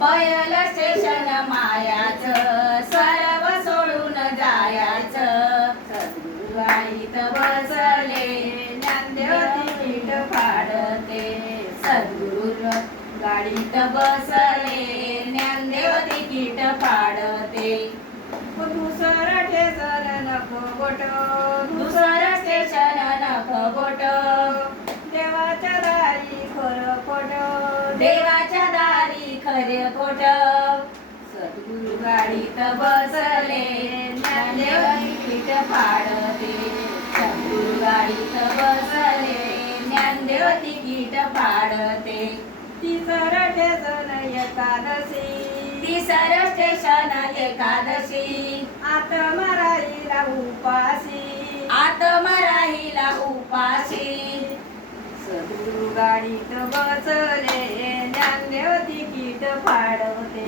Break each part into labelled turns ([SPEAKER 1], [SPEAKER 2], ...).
[SPEAKER 1] बैल स्टेशन मायाच सर्व सोडून जायाच.
[SPEAKER 2] सद्गुराईत
[SPEAKER 1] बसले
[SPEAKER 2] ज्ञानदेव तिकीट फाडते. सद्गुर गाडीत
[SPEAKER 1] बसले ज्ञानदेव तिकीट फाडते.
[SPEAKER 2] दुसरं ठेसन नको गोट दुसरं
[SPEAKER 1] स्टेशन नको गोट
[SPEAKER 2] देवाच्या दारी खरं
[SPEAKER 1] दारी पोट
[SPEAKER 2] सद्गुरु गाडीत बसले ज्ञानदेव
[SPEAKER 1] तिकीट फाडते सद्गुरु गाडीत बसले ज्ञानदेव तिकीट पाडते.
[SPEAKER 2] तिसर ठेसन एकादशी.
[SPEAKER 1] तिसर स्टेशन एकादशी.
[SPEAKER 2] आत्मराईला उपाशी.
[SPEAKER 1] आत्मराहीला उपाशी.
[SPEAKER 2] सद्गुरु गाडीत बसले फाडवते.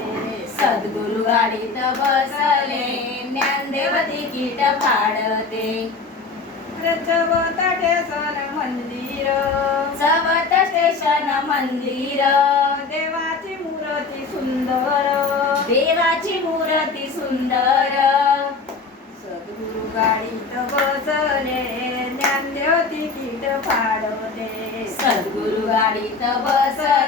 [SPEAKER 2] सद्गुरु
[SPEAKER 1] गाडीत बसले ज्ञानदेव तिकीट
[SPEAKER 2] मंदिर.
[SPEAKER 1] चवत स्टेशन मंदिर.
[SPEAKER 2] देवाची मूर्ती सुंदर.
[SPEAKER 1] देवाची मूर्ती सुंदर.
[SPEAKER 2] सद्गुरु गाडीत बसले ज्ञानदेव तिकीट फाडवते. सद्गुरु
[SPEAKER 1] गाडीत बसले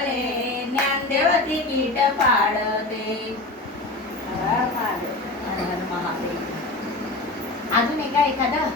[SPEAKER 1] ज्ञानदेव कीट पाडते. अजून एका एखादं?